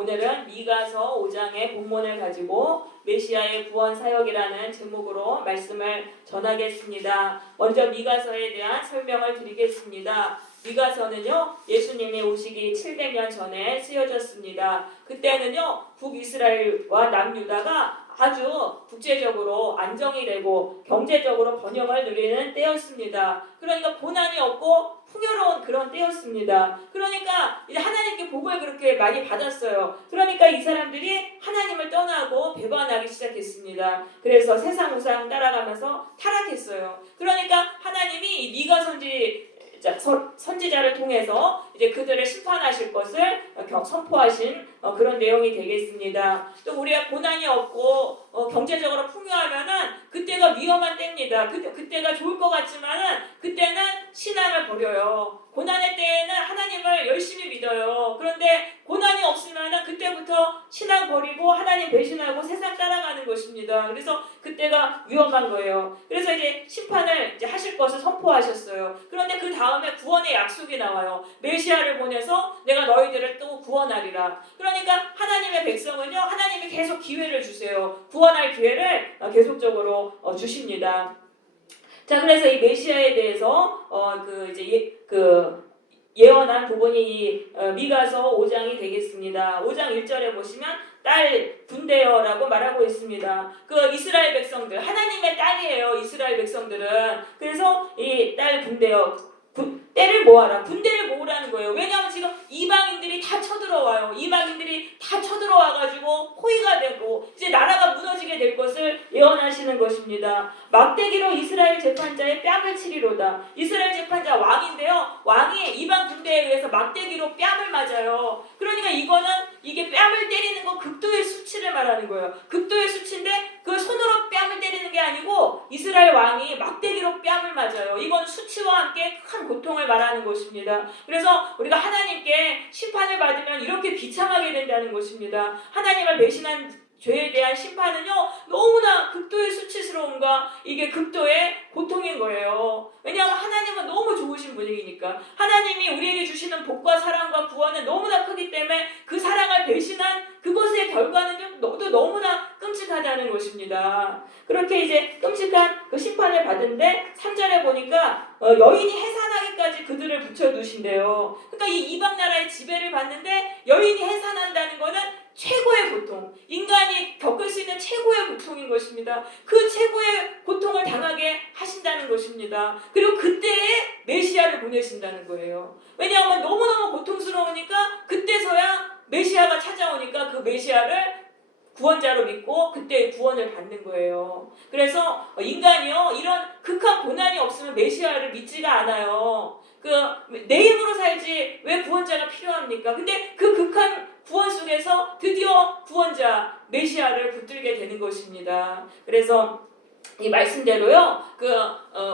오늘은 미가서 5장의 본문을 가지고 메시아의 구원 사역이라는 제목으로 말씀을 전하겠습니다. 먼저 미가서에 대한 설명을 드리겠습니다. 미가서는요, 예수님이 오시기 700년 전에 쓰여졌습니다. 그때는요, 북이스라엘과 남유다가 아주 국제적으로 안정이 되고 경제적으로 번영을 누리는 때였습니다. 그러니까 고난이 없고 풍요로운 그런 때였습니다. 그러니까 이제 하나님께 복을 그렇게 많이 받았어요. 그러니까 이 사람들이 하나님을 떠나고 배반하기 시작했습니다. 그래서 세상 우상 따라가면서 타락했어요. 그러니까 하나님이 이 미가 선지자를 통해서 이제 그들을 심판하실 것을 선포하신 그런 내용이 되겠습니다. 또 우리가 고난이 없고 경제적으로 풍요하면은 그때가 위험한 때입니다. 그때가 좋을 것 같지만은 그때는 신앙을 버려요. 고난의 때에는 하나님을 열심히 믿어요. 그런데 고난이 없으면은 그때부터 신앙 버리고 하나님 배신하고 세상 따라가는 것입니다. 그래서 그때가 위험한 거예요. 그래서 이제 심판을 이제 하실 것을 선포하셨어요. 그런데 그 다음에 구원의 약속이 나와요. 메시아를 보내서 내가 너희들을 또 구원하리라. 그러니까 하나님의 백성은요, 하나님이 계속 기회를 주세요. 구원할 기회를 계속적으로 주십니다. 자, 그래서 이 메시아에 대해서 예언한 부분이 이 미가서 5장이 되겠습니다. 5장 1절에 보시면 딸 분대여라고 말하고 있습니다. 그 이스라엘 백성들, 하나님의 딸이에요. 이스라엘 백성들은. 그래서 이 딸 분대여, 때를 모아라. 군대를 모으라는 거예요. 왜냐하면 지금 이방인들이 다 쳐들어와요. 이방인들이 다 쳐들어와가지고 포위가 되고 이제 나라가 무너지게 될 것을 예언하시는 것입니다. 막대기로 이스라엘 재판자의 뺨을 치리로다. 이스라엘 재판자 왕인데요. 왕이 이방 군대에 의해서 막대기로 뺨을 맞아요. 그러니까 이게 뺨을 때리는 건 극도의 수치를 말하는 거예요. 극도의 수치인데 그 손으로 뺨을 때리는 게 아니고 이스라엘 왕이 막대기로 뺨을 맞아요. 이건 수치와 함께 큰 고통을 말하는 것입니다. 그래서 우리가 하나님께 심판을 받으면 이렇게 비참하게 된다는 것입니다. 하나님을 배신한 죄에 대한 심판은요, 너무나 극도의 수치스러움과 이게 극도의 고통인 거예요. 왜냐하면 하나님은 너무 좋으신 분이니까. 하나님이 우리에게 주시는 복과 사랑과 구원은 너무나 크기 때문에 그 사랑을 배신한 그것의 결과는 너무나 끔찍하다는 것입니다. 그렇게 이제 끔찍한 그 심판을 받은데 3절에 보니까 여인이 해산하기까지 그들을 붙여두신대요. 그러니까 이 이방 나라의 지배를 받는데 여인이 해산한다는 거는 최고의 고통, 인간이 겪을 수 있는 최고의 고통인 것입니다. 그 최고의 고통을 당하게 하신다는 것입니다. 그리고 그때에 메시아를 보내신다는 거예요. 왜냐하면 너무너무 고통스러우니까 그때서야 메시아가 찾아오니까 그 메시아를 구원자로 믿고 그때 구원을 받는 거예요. 그래서 인간이요, 이런 극한 고난이 없으면 메시아를 믿지가 않아요. 내 힘으로 살지 왜 구원자가 필요합니까? 근데 그 극한 구원 속에서 드디어 구원자 메시아를 붙들게 되는 것입니다. 그래서 이 말씀대로요,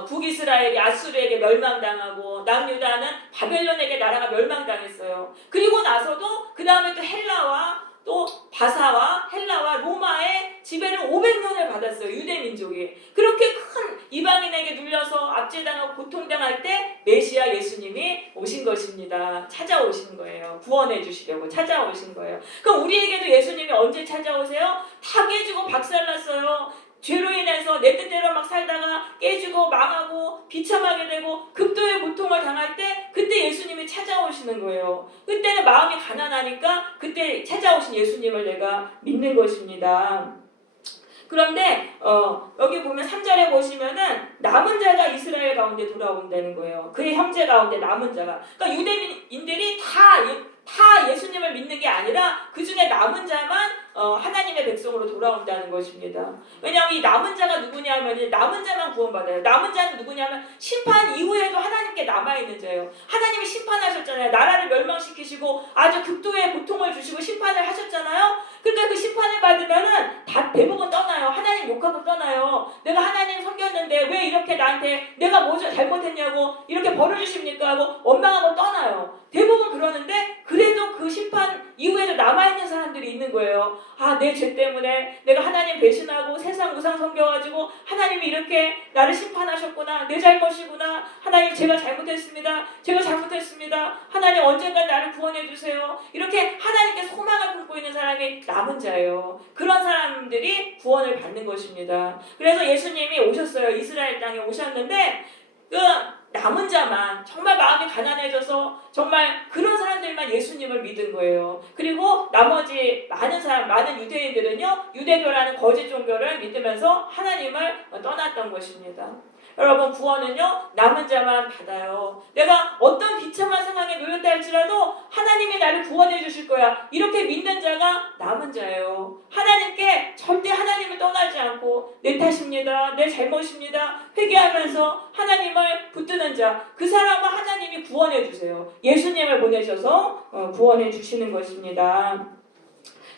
북이스라엘이 아수르에게 멸망당하고 남유다는 바벨론에게 나라가 멸망당했어요. 그리고 나서도 그 다음에 또 헬라와 또 바사와 헬라와 로마의 지배를 500년을 받았어요. 유대 민족이. 그렇게 큰 이방인에게 눌려서 압제당하고 고통당할 때 메시아 예수님이 오신 것입니다. 찾아오신 거예요. 구원해 주시려고 찾아오신 거예요. 그럼 우리에게도 예수님이 언제 찾아오세요? 다 깨지고 박살났어요. 죄로 인해서 내 뜻대로 막 살다가 깨지고 망하고 비참하게 되고 극도의 고통을 당할 때 그때 예수님이 찾아오시는 거예요. 그때는 마음이 가난하니까 그때 찾아오신 예수님을 내가 믿는 것입니다. 그런데 여기 보면 3절에 보시면은 남은 자가 이스라엘 가운데 돌아온다는 거예요. 그의 형제 가운데 남은 자가. 그러니까 유대인들이 다 예수님을 믿는 게 아니라 그 중에 남은 자만 하나님의 백성으로 돌아온다는 것입니다. 왜냐하면 이 남은 자가 누구냐면 남은 자만 구원받아요. 남은 자는 누구냐면 심판 이후에도 하나님께 남아있는 자예요. 하나님이 심판하셨잖아요. 나라를 멸망시키시고 아주 극도의 고통을 주시고 심판을 하셨잖아요. 그러니까 그 심판을 받으면은 다 대부분 떠나요. 하나님 욕하고 떠나요. 내가 하나님 섬겼는데 왜 이렇게 나한테 내가 뭐 잘못했냐고 이렇게 벌을 주십니까 하고 원망하고 떠나요. 대부분 그러는데 그래도 그 심판 이후에도 남아있는 사람들이 있는 거예요. 내 죄 때문에 내가 하나님 배신하고 세상 우상 섬겨가지고 하나님이 이렇게 나를 심판하셨구나. 내 잘못이구나. 하나님 제가 잘못했습니다. 하나님 언젠가 나를 구원해 주세요. 이렇게 하나님께 소망을 품고 있는 사람이 남은 자예요. 그런 사람들이 구원을 받는 것입니다. 그래서 예수님이 오셨어요. 이스라엘 땅에 오셨는데 그 남은 자만, 정말 마음이 가난해져서 정말 그런 사람들만 예수님을 믿은 거예요. 그리고 나머지 많은 사람, 많은 유대인들은요, 유대교라는 거짓 종교를 믿으면서 하나님을 떠났던 것입니다. 여러분, 구원은요, 남은 자만 받아요. 내가 어떤 비참한 상황에 놓였다 할지라도 하나님이 나를 구원해 주실 거야, 이렇게 믿는 자가 남은 자예요. 하나님께 절대 하나님을 떠나지 않고 내 탓입니다, 내 잘못입니다 회개하면서 하나님을 붙드는 자, 그 사람은 하나님이 구원해 주세요. 예수님을 보내셔서 구원해 주시는 것입니다.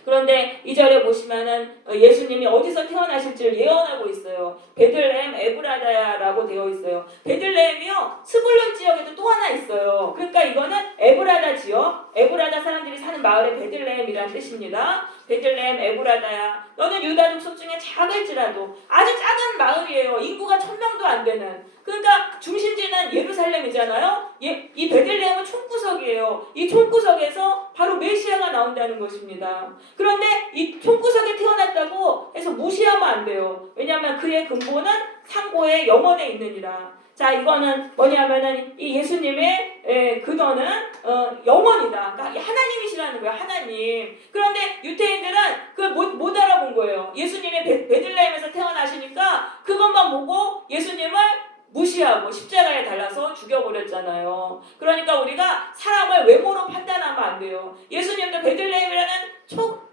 그런데 2절에 보시면은 예수님이 어디서 태어나실지를 예언하고 있어요. 베들레헴 에브라다야라고 되어 있어요. 베들레헴이요, 스불론 지역에도 또 하나 있어요. 그러니까 이거는 에브라다 지역, 에브라다 사람들이 사는 마을의 베들레헴이라는 뜻입니다. 베들레헴 에브라다야, 너는 유다 족속 중에 작을지라도, 아주 작은 마을이에요. 인구가 1000명도 안 되는. 그러니까 중심지는 예루살렘이잖아요. 이 베들레헴은 총구석이에요. 이 총구석에서 바로 메시아가 나온다는 것입니다. 그런데 이 총구석에 태어났다고 해서 무시하면 안 돼요. 왜냐하면 그의 근본은 상고의 영원에 있느니라. 자, 이거는 뭐냐면은 이 예수님의 근원은 영원이다. 그러니까 하나님이시라는 거예요. 하나님. 그런데 유대인들은 그걸 못 알아본 거예요. 예수님이 베들레헴에서 태어나시니까 그것만 보고 예수님을 무시하고 십자가에 달라서 죽여버렸잖아요. 그러니까 우리가 사람을 외모로 판단하면 안 돼요. 예수님도 베들레헴이라는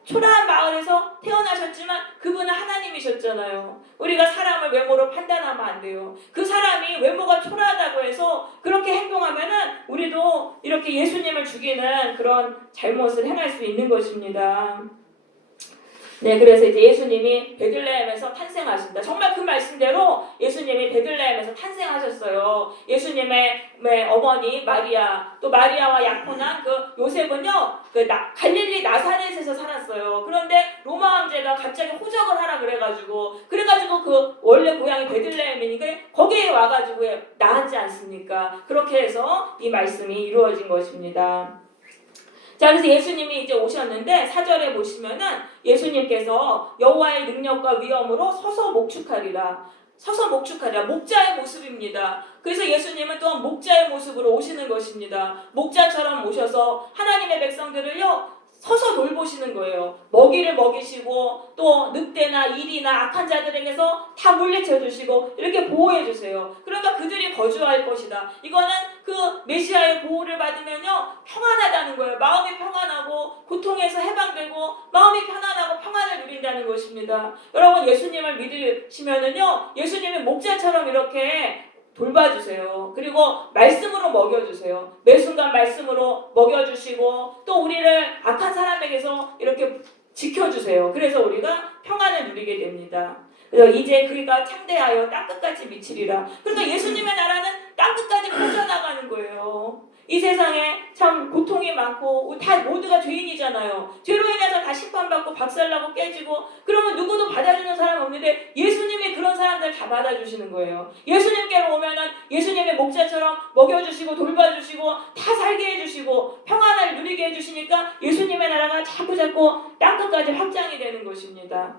초라한 마을에서 태어나셨지만 그분은 하나님이셨잖아요. 우리가 사람을 외모로 판단하면 안 돼요. 그 사람이 외모가 초라하다고 해서 그렇게 행동하면은 우리도 이렇게 예수님을 죽이는 그런 잘못을 행할 수 있는 것입니다. 네, 그래서 이제 예수님이 베들레헴에서 탄생하신다. 정말 그 말씀대로 예수님이 베들레헴에서 탄생하셨어요. 예수님의 어머니 마리아, 또 마리아와 약혼한 그 요셉은요, 갈릴리 나사렛에서 살았어요. 그런데 로마 황제가 갑자기 호적을 하라 그래가지고 그 원래 고향이 베들레헴이니까 거기에 와가지고 낳았지 않습니까? 그렇게 해서 이 말씀이 이루어진 것입니다. 자, 그래서 예수님이 이제 오셨는데 4절에 보시면은 예수님께서 여호와의 능력과 위엄으로 서서 목축하리라. 목자의 모습입니다. 그래서 예수님은 또한 목자의 모습으로 오시는 것입니다. 목자처럼 오셔서 하나님의 백성들을요, 서서 돌보시는 거예요. 먹이를 먹이시고 또 늑대나 일이나 악한 자들에게서 다 물리쳐 주시고 이렇게 보호해 주세요. 그러니까 그들이 거주할 것이다. 이거는 그 메시아의 보호를 받으면요, 평안하다는 거예요. 마음이 평안하고 고통에서 해방되고 마음이 편안하고 평안을 누린다는 것입니다. 여러분, 예수님을 믿으시면은요, 예수님이 목자처럼 이렇게 돌봐주세요. 그리고 말씀으로 먹여주세요. 매 순간 말씀으로 먹여주시고 또 우리를 악한 사람에게서 이렇게 지켜주세요. 그래서 우리가 평안을 누리게 됩니다. 그래서 이제 그가 창대하여 땅끝까지 미치리라. 그러니까 예수님의 나라는 땅끝까지 퍼져나가는 거예요. 이 세상에 참 고통이 많고 다 모두가 죄인이잖아요. 죄로 인해서 다 심판받고 박살나고 깨지고, 그러면 누구도 받아주는 사람 없는데 예수님이 그런 사람들 다 받아주시는 거예요. 예수님께로 오면은 예수님의 목자처럼 먹여주시고 돌봐주시고 다 살게 해주시고 평안을 누리게 해주시니까 예수님의 나라가 자꾸 땅끝까지 확장이 되는 것입니다.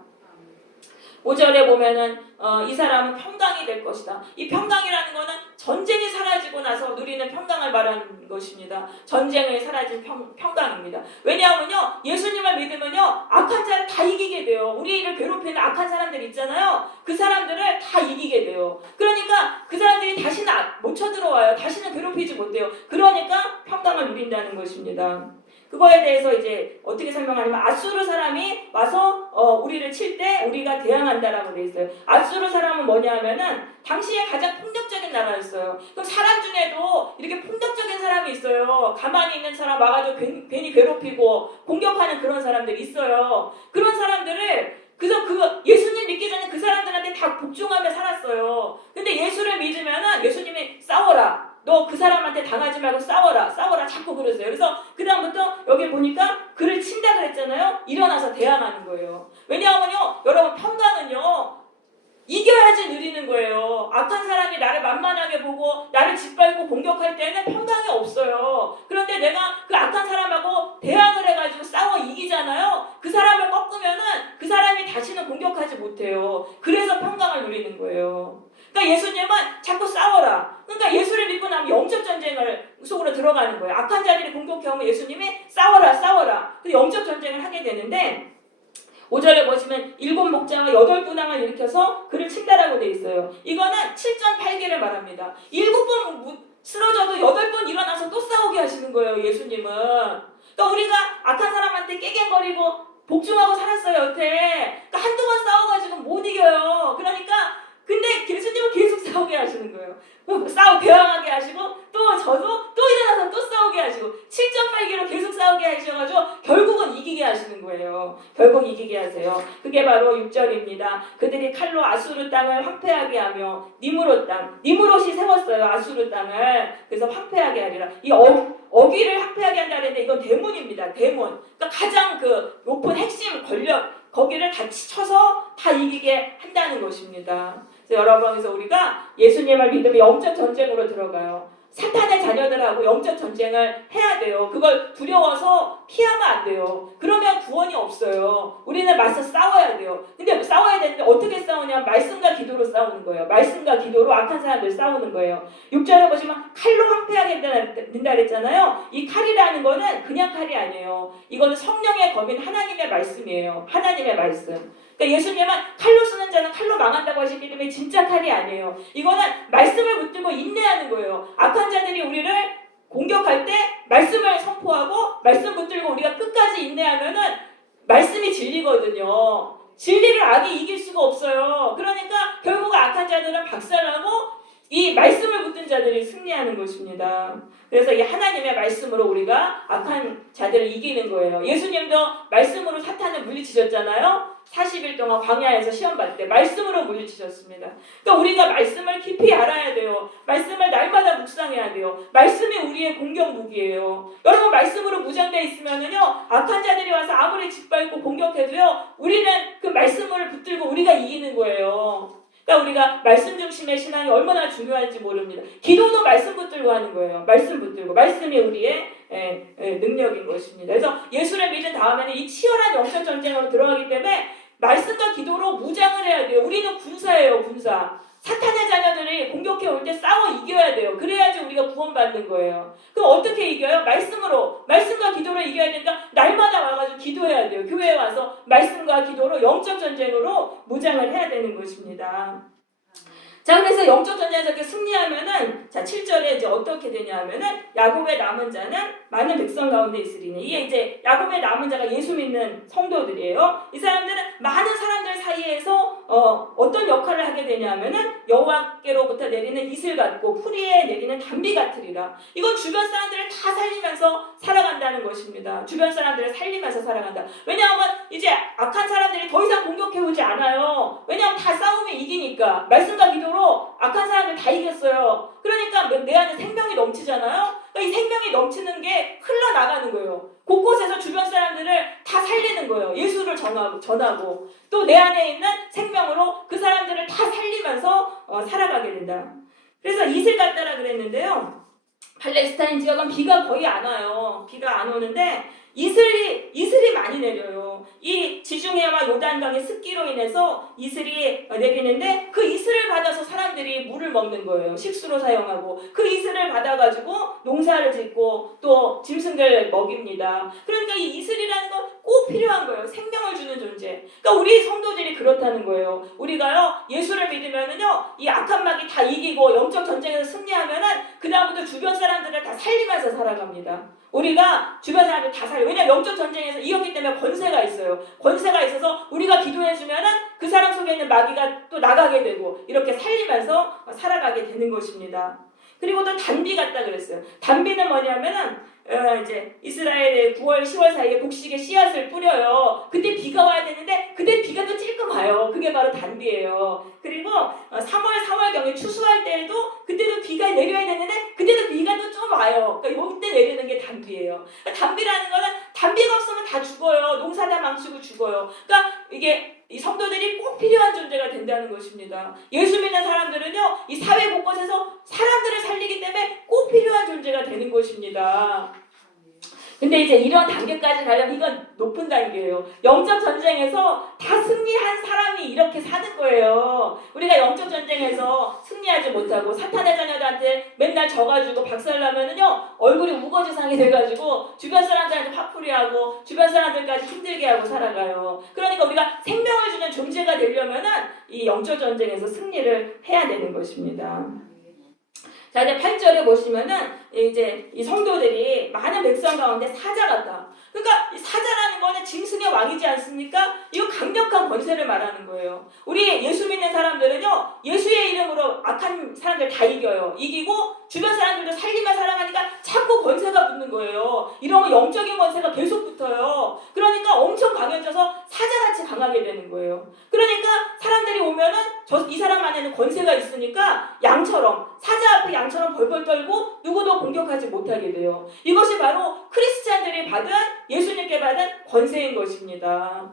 5절에 보면은 이 사람은 평강이 될 것이다. 이 평강이라는 거는 전쟁이 사라지고 나서 누리는 평강을 말하는 것입니다. 전쟁이 사라진 평강입니다. 왜냐하면요, 예수님을 믿으면요, 악한 자를 다 이기게 돼요. 우리를 괴롭히는 악한 사람들 있잖아요. 그 사람들을 다 이기게 돼요. 그러니까 그 사람들이 다시는 못 쳐들어와요. 다시는 괴롭히지 못해요. 그러니까 평강을 누린다는 것입니다. 그거에 대해서 이제 어떻게 설명하냐면, 아수르 사람이 와서 우리를 칠 때 우리가 대항한다라고 돼 있어요. 아수르 사람은 뭐냐면은 당시에 가장 폭력적인 나라였어요. 그럼 사람 중에도 이렇게 폭력적인 사람이 있어요. 가만히 있는 사람 와가지고 괜히 괴롭히고 공격하는 그런 사람들이 있어요. 그런 사람들을 그래서 예수님 믿기 전에 그 사람들한테 다 복종하며 살았어요. 근데 예수를 믿으면은 예수님이 싸워라. 너 그 사람한테 당하지 말고 싸워라 자꾸 그러세요. 그래서 그 다음부터 여기 보니까 그를 친다 그랬잖아요. 일어나서 대항하는 거예요. 왜냐하면요, 여러분, 평강은요, 이겨야지 누리는 거예요. 악한 사람이 나를 만만하게 보고 나를 짓밟고 공격할 때는 평강이 없어요. 그런데 내가 그 악한 사람하고 대항을 해가지고 싸워 이기잖아요. 그 사람 못해요. 그래서 평강을 누리는 거예요. 그러니까 예수님은 자꾸 싸워라. 그러니까 예수를 믿고 나면 영적 전쟁을 속으로 들어가는 거예요. 악한 자들이 공격해오면 예수님이 싸워라. 그 영적 전쟁을 하게 되는데 5절에 보시면 7목자와 8분왕을 일으켜서 그를 친다라고 돼 있어요. 이거는 7.8개를 말합니다. 7번 쓰러져도 8번 일어나서 또 싸우게 하시는 거예요. 예수님은. 그러니까 우리가 악한 사람한테 깨갱거리고 복종하고 살았어요, 여태. 그러니까 한두 번 싸워가지고 못 이겨요. 그러니까 근데 예수님은 계속 싸우게 하시는 거예요. 대항하게 하시고 또 저도 또 일어나서 또 싸우게 하시고 7.8개로 계속 싸우게 하셔가지고 결국은 이기게 하시는 거예요. 결국 이기게 하세요. 그게 바로 6절입니다. 그들이 칼로 아수르 땅을 황폐하게 하며 니무롯이 세웠어요. 아수르 땅을. 그래서 황폐하게 하리라. 이 어귀를 황폐하게 한다 그랬는데 이건 대문입니다. 대문. 그러니까 가장 그 높은 핵심 권력 거기를 다 쳐서 다 이기게 한다는 것입니다. 그래서 여러분, 우리가 예수님을 믿으면 영적 전쟁으로 들어가요. 사탄의 자녀들하고 영적 전쟁을 해야 돼요. 그걸 두려워서 피하면 안 돼요. 그러면 구원이 없어요. 우리는 맞서 싸워야 돼요. 근데 싸워야 되는데 어떻게 싸우냐면 말씀과 기도로 싸우는 거예요. 말씀과 기도로 악한 사람들 싸우는 거예요. 6절에 보시면 칼로 황폐하게 된다 그랬잖아요. 이 칼이라는 거는 그냥 칼이 아니에요. 이거는 성령의 검인 하나님의 말씀이에요. 하나님의 말씀. 그러니까 예수님은 칼로 쓰는 자는 칼로 망한다고 하셨기 때문에 진짜 칼이 아니에요. 이거는 말씀을 붙들고 인내하는 거예요. 악한 자들이 우리를 공격할 때 말씀을 선포하고 말씀 붙들고 우리가 끝까지 인내하면은 말씀이 진리거든요. 진리를 악이 이길 수가 없어요. 그러니까 결국 악한 자들은 박살나고 이 말씀을 붙든 자들이 승리하는 것입니다. 그래서 이 하나님의 말씀으로 우리가 악한 자들을 이기는 거예요. 예수님도 말씀으로 사탄을 물리치셨잖아요. 40일 동안 광야에서 시험 받을 때 말씀으로 물리치셨습니다. 그러니까 우리가 말씀을 깊이 알아야 돼요. 말씀을 날마다 묵상해야 돼요. 말씀이 우리의 공격 무기예요. 여러분, 말씀으로 무장되어 있으면은요, 악한 자들이 와서 아무리 짓밟고 공격해도요, 우리는 그 말씀을 붙들고 우리가 이기는 거예요. 그러니까 우리가 말씀 중심의 신앙이 얼마나 중요한지 모릅니다. 기도도 말씀 붙들고 하는 거예요. 말씀 붙들고. 말씀이 우리의 능력인 것입니다. 그래서 예수를 믿은 다음에는 이 치열한 영적 전쟁으로 들어가기 때문에 말씀과 기도로 무장을 해야 돼요. 우리는 군사예요, 군사. 사탄의 자녀들이 공격해 올 때 싸워 이겨야 돼요. 그래야지 우리가 구원받는 거예요. 그럼 어떻게 이겨요? 말씀과 기도로 이겨야 되니까 날마다 와가지고 기도해야 돼요. 교회에 와서 말씀과 기도로 영적 전쟁으로 무장을 해야 되는 것입니다. 자, 그래서 영적 전쟁에서 이렇게 승리하면은, 자, 7절에 이제 어떻게 되냐 하면은, 야곱의 남은 자는 많은 백성 가운데 있으리니. 이게 이제 야곱의 남은 자가 예수 믿는 성도들이에요. 이 사람들은 많은 사람들 사이에서 어떤 역할을 하게 되냐 하면은, 여호와께로부터 내리는 이슬 같고 풀이에 내리는 단비 같으리라. 이건 주변 사람들을 다 살리면서 살아간다는 것입니다. 주변 사람들을 살리면서 살아간다. 왜냐하면 이제 악한 사람들이 더 이상 공격해오지 않아요. 왜냐하면 다 싸우면 이기니까. 말씀과 기도로 악한 사람들 다 이겼어요. 그러니까 내 안에 생명이 넘치잖아요. 그러니까 이 생명이 넘치는 게 흘러나가는 거예요. 곳곳에서 주변 사람들을 다 살리는 거예요. 예수를 전하고 또 내 안에 있는 생명으로 그 사람들을 다 살리면서 살아가게 된다. 그래서 이슬 같다라 그랬는데요. 팔레스타인 지역은 비가 거의 안 와요. 비가 안 오는데 이슬이 많이 내려요. 이 지중해와 요단강의 습기로 인해서 이슬이 내리는데 그 이슬을 받아서 사람들이 물을 먹는 거예요. 식수로 사용하고 그 이슬을 받아가지고 농사를 짓고 또 짐승들 먹입니다. 그러니까 이 이슬이라는 건 꼭 필요한 거예요. 생명을 주는 존재. 그러니까 우리 성도들이 그렇다는 거예요. 우리가요, 예수를 믿으면은요, 이 악한 마귀 다 이기고 영적 전쟁에서 승리하면은 그 다음부터 주변 사람들을 다 살리면서 살아갑니다. 우리가 주변 사람들 다 살려. 왜냐면 영적 전쟁에서 이겼기 때문에 권세가 있어요. 권세가 있어서 우리가 기도해주면은 그 사람 속에 있는 마귀가 또 나가게 되고 이렇게 살리면서 살아가게 되는 것입니다. 그리고 또 단비 같다 그랬어요. 단비는 뭐냐면은 이제 이스라엘의 9월, 10월 사이에 곡식에 씨앗을 뿌려요. 그때 비가 와야 되는데 그때 비가 또 찔끔 와요. 그게 바로 단비예요. 그리고 3월, 4월경에 추수할 때에도 그때도 비가 내려야 되는데 그때도 비가 또 좀 와요. 그러니까 이때 내리는 게 단비예요. 그러니까 단비라는 거는 단비가 없으면 다 죽어요. 농사 다 망치고 죽어요. 그러니까 이게 이 성도들이 꼭 필요한 존재가 된다는 것입니다. 예수 믿는 사람들은요, 이 사회 곳곳에서 사람들을 살리기 때문에 꼭 필요한 존재가 되는 것입니다. 근데 이제 이런 단계까지 가려면 이건 높은 단계예요. 영적 전쟁에서 다 승리한 사람이 이렇게 사는 거예요. 우리가 영적 전쟁에서 승리하지 못하고 사탄의 자녀들한테 맨날 져가지고 박살나면은요 얼굴이 우거지상이 돼가지고 주변 사람들한테 화풀이하고 주변 사람들까지 힘들게 하고 살아가요. 그러니까 우리가 생명을 주는 존재가 되려면은 이 영적 전쟁에서 승리를 해야 되는 것입니다. 자, 이제 8절에 보시면은 이제 이 성도들이 많은 백성 가운데 사자 같다. 그러니까 이 사자라는 거는 짐승의 왕이지 않습니까? 이거 강력한 권세를 말하는 거예요. 우리 예수 믿는 사람들은요, 예수의 이름으로 악한 사람들 다 이겨요. 이기고 주변 사람들도 살기만 살아가니까 자꾸 권세가 붙는 거예요. 이러면 영적인 권세가 계속 붙어요. 그러니까 엄청 강해져서 사자같이 강하게 되는 거예요. 그러니까 사람들이 오면은 이 사람 안에는 권세가 있으니까 양처럼 사자 앞에 양처럼 벌벌 떨고 누구도 공격하지 못하게 돼요. 이것이 바로 크리스찬들이 받은 예수님께 받은 권세인 것입니다.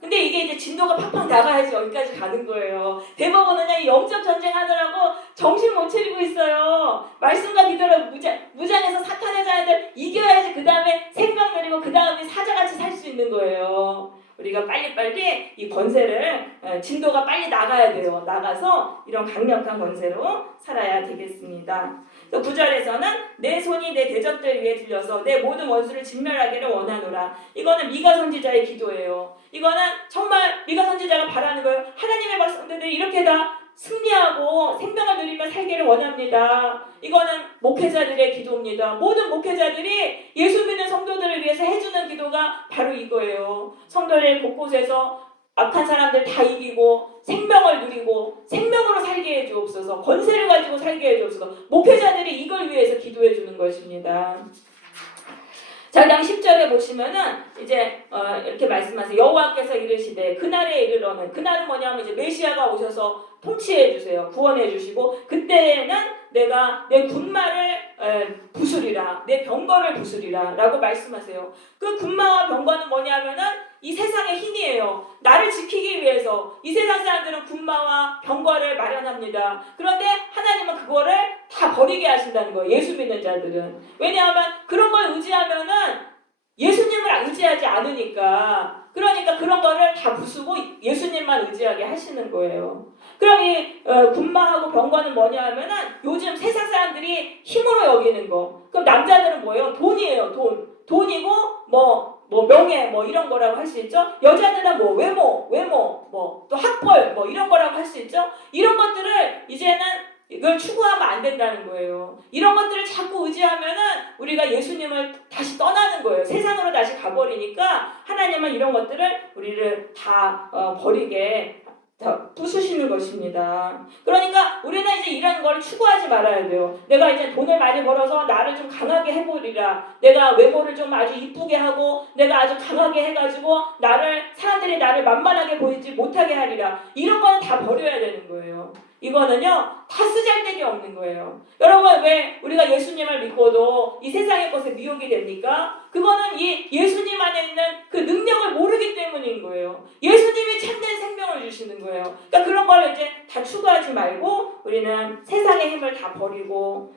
근데 이게 이제 진도가 팍팍 나가야지 여기까지 가는 거예요. 대부분은 이 영적 전쟁 하느라고 정신 못 차리고 있어요. 말씀과 기도로 무장해서 사탄의 자녀들 이겨야지 그 다음에 생명 누리고 그 다음에 사자같이 살 수 있는 거예요. 우리가 빨리빨리 이 권세를 진도가 빨리 나가야 돼요. 나가서 이런 강력한 권세로 살아야 되겠습니다. 9절에서는 내 손이 내 대적들 위에 들려서 내 모든 원수를 진멸하기를 원하노라. 이거는 미가 선지자의 기도예요. 이거는 정말 미가 선지자가 바라는 거예요. 하나님의 백성들이 이렇게 다 승리하고 생명을 누리며 살기를 원합니다. 이거는 목회자들의 기도입니다. 모든 목회자들이 예수 믿는 성도들을 위해서 해주는 기도가 바로 이거예요. 성도들 곳곳에서 악한 사람들 다 이기고 생명을 누리고 생명으로 살게 해주옵소서. 권세를 가지고 살게 해주옵소서. 목회자들이 이걸 위해서 기도해 주는 것입니다. 자, 그다음 10절에 보시면은 이제 이렇게 말씀하세요. 여호와께서 이르시되 그날에 이르러는, 그날은 뭐냐면 이제 메시아가 오셔서 통치해 주세요. 구원해 주시고 그때는 내가 내 군마를 부수리라, 내 병거를 부수리라 라고 말씀하세요. 그 군마와 병거는 뭐냐면은 이 세상의 힘이에요. 나를 지키기 위해서 이 세상 사람들은 군마와 병거를 마련합니다. 그런데 하나님은 그거를 다 버리게 하신다는 거예요. 예수 믿는 자들은. 왜냐하면 그런 걸 의지하면은 예수님을 의지하지 않으니까. 그러니까 그런 거를 다 부수고 예수님만 의지하게 하시는 거예요. 그럼 이 군마하고 병거는 뭐냐 하면은 요즘 세상 사람들이 힘으로 여기는 거. 그럼 남자들은 뭐예요? 돈이에요. 돈이고 뭐 명예 이런 거라고 할 수 있죠. 여자들은 뭐 외모 또 학벌 이런 거라고 할 수 있죠. 이런 것들을 이제는 이걸 추구하면 안 된다는 거예요. 이런 것들을 자꾸 의지하면은 우리가 예수님을 다시 떠나는 거예요. 세상으로 다시 가버리니까 하나님은 이런 것들을 우리를 다 버리게 다 부수시는 것입니다. 그러니까 우리는 이제 이런 걸 추구하지 말아야 돼요. 내가 이제 돈을 많이 벌어서 나를 좀 강하게 해보리라. 내가 외모를 좀 아주 이쁘게 하고 내가 아주 강하게 해가지고 사람들이 나를 만만하게 보이지 못하게 하리라. 이런 거는 다 버려야 되는 거예요. 이거는요 다 쓰잘데기 없는 거예요. 여러분, 왜 우리가 예수님을 믿고도 이 세상의 것에 미혹이 됩니까? 그거는 이 예수님 안에 있는 그 능력을 모르기 때문인 거예요. 예수님이 참된 생명을 주시는 거예요. 그러니까 그런 걸 이제 다 추구하지 말고 우리는 세상의 힘을 다 버리고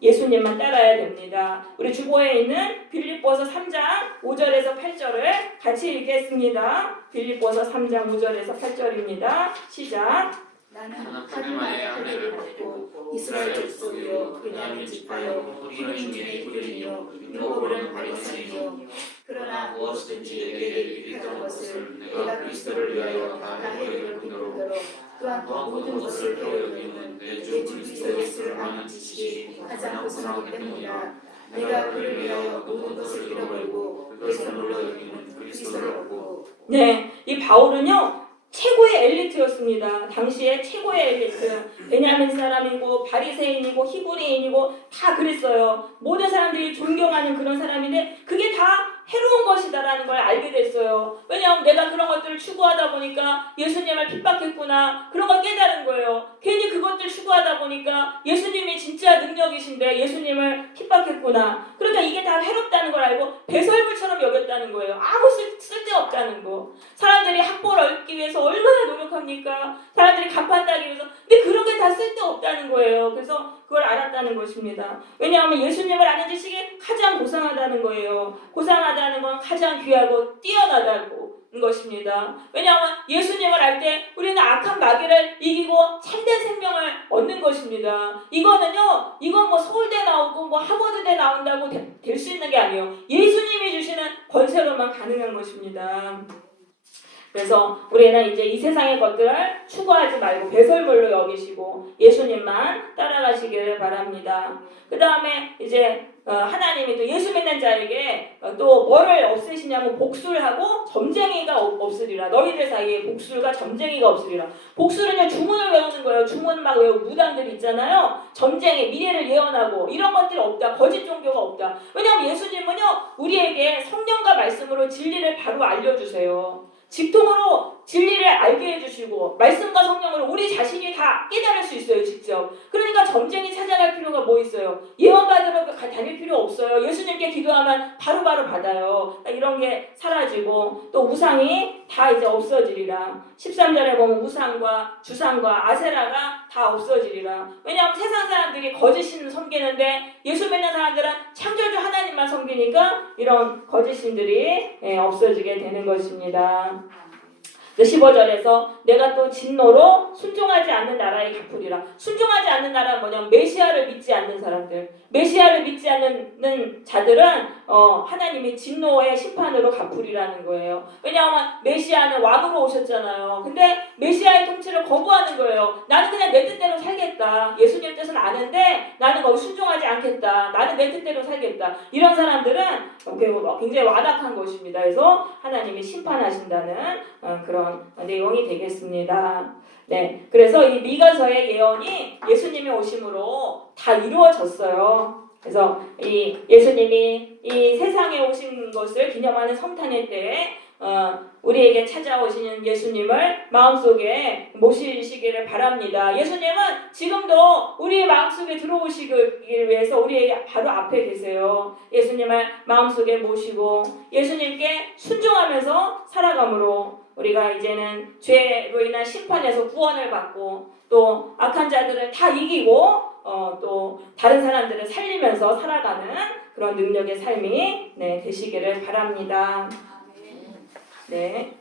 예수님만 따라야 됩니다. 우리 주보에 있는 빌립보서 3장 5절에서 8절을 같이 읽겠습니다. 빌립보서 3장 5절에서 8절입니다. 시작. 나는 하늘만의 하늘을 걷고 이스라엘 족속이요 베냐민 지파요 우리는 중에 이들이요 율법으로는 바리새인이요 그러나 무엇이든지 내게 유익한 것을 내가 그리스도를 위하여 다 해를 뿐더러 또한 더 모든 것을 배워 여기는 내 주 그리스도 예수를 아는 지식이 가장 고상하기 때문이라. 내가 그를 위하여 모든 것을 잃어버리고 그것을 놀라 여기는 그리스도를 얻고. 네, 이 바울은요 최고의 엘리트였습니다. 당시에 최고의 엘리트. 베냐민 사람이고 바리새인이고 히브리인이고 다 그랬어요. 모든 사람들이 존경하는 그런 사람인데 그게 다 해로운 것이다라는 걸 알게 됐어요. 왜냐하면 내가 그런 것들을 추구하다 보니까 예수님을 핍박했구나. 그런 걸 깨달은 거예요. 괜히 그것들 추구하다 보니까 예수님이 진짜 능력이신데 예수님을 핍박했구나. 그러니까 이게 다 해롭다는 걸 알고 배설물처럼 여겼다는 거예요. 아무 쓸데없다는 거. 사람들이 학벌을 얻기 위해서 얼마나 노력합니까? 사람들이 간판 따기 위해서. 근데 그런 게 다 쓸데없다는 거예요. 그래서 그걸 알았다는 것입니다. 왜냐하면 예수님을 아는 지식이 가장 고상하다는 거예요. 고상하다는 건 가장 귀하고 뛰어나다고 것입니다. 왜냐하면 예수님을 알 때 우리는 악한 마귀를 이기고 참된 생명을 얻는 것입니다. 이건 뭐 서울대 나오고 뭐 하버드대 나온다고 될 수 있는 게 아니에요. 예수님이 주시는 권세로만 가능한 것입니다. 그래서 우리는 이제 이 세상의 것들을 추구하지 말고 배설물로 여기시고 예수님만 따라가시기를 바랍니다. 그 다음에 이제 하나님이 또 예수 믿는 자에게 또 뭐를 없애시냐면 복술하고 점쟁이가 없으리라. 너희들 사이에 복술과 점쟁이가 없으리라. 복술은요 주문을 외우는 거예요. 주문 막 외우고 무당들 있잖아요. 점쟁이, 미래를 예언하고 이런 것들이 없다. 거짓 종교가 없다. 왜냐하면 예수님은요 우리에게 성령과 말씀으로 진리를 바로 알려주세요. 직통으로 진리를 알게 해주시고 말씀과 성령으로 우리 자신이 다 깨달을 수 있어요. 직접. 그러니까 점쟁이 찾아갈 필요가 뭐 있어요? 예언받으러 다닐 필요 없어요. 예수님께 기도하면 바로바로 받아요. 이런 게 사라지고 또 우상이 다 이제 없어지리라. 13절에 보면 우상과 주상과 아세라가 다 없어지리라. 왜냐하면 세상 사람들이 거짓신을 섬기는데 예수 믿는 사람들은 창조주 하나님만 섬기니까 이런 거짓신들이 없어지게 되는 것입니다. 15절에서 내가 또 진노로 순종하지 않는 나라에 갚으리라. 순종하지 않는 나라는 뭐냐면 메시아를 믿지 않는 사람들. 메시아를 믿지 않는 자들은 하나님이 진노의 심판으로 갚으리라는 거예요. 왜냐하면 메시아는 왕으로 오셨잖아요. 근데 메시아의 통치를 거부하는 거예요. 나는 그냥 내 뜻대로 살겠다. 예수님 뜻은 아는데 나는 거기 순종하지 않겠다. 나는 내 뜻대로 살겠다. 이런 사람들은 굉장히 완악한 것입니다. 그래서 하나님이 심판하신다는 그런 내용이 되겠습니다. 네, 그래서 이 미가서의 예언이 예수님의 오심으로 다 이루어졌어요. 그래서 이 예수님이 이 세상에 오신 것을 기념하는 성탄의 때에 우리에게 찾아오시는 예수님을 마음속에 모시시기를 바랍니다. 예수님은 지금도 우리의 마음속에 들어오시기 위해서 우리의 바로 앞에 계세요. 예수님을 마음속에 모시고 예수님께 순종하면서 살아감으로 우리가 이제는 죄로 인한 심판에서 구원을 받고 또 악한 자들을 다 이기고 또 다른 사람들을 살리면서 살아가는 그런 능력의 삶이 되시기를 바랍니다. 네.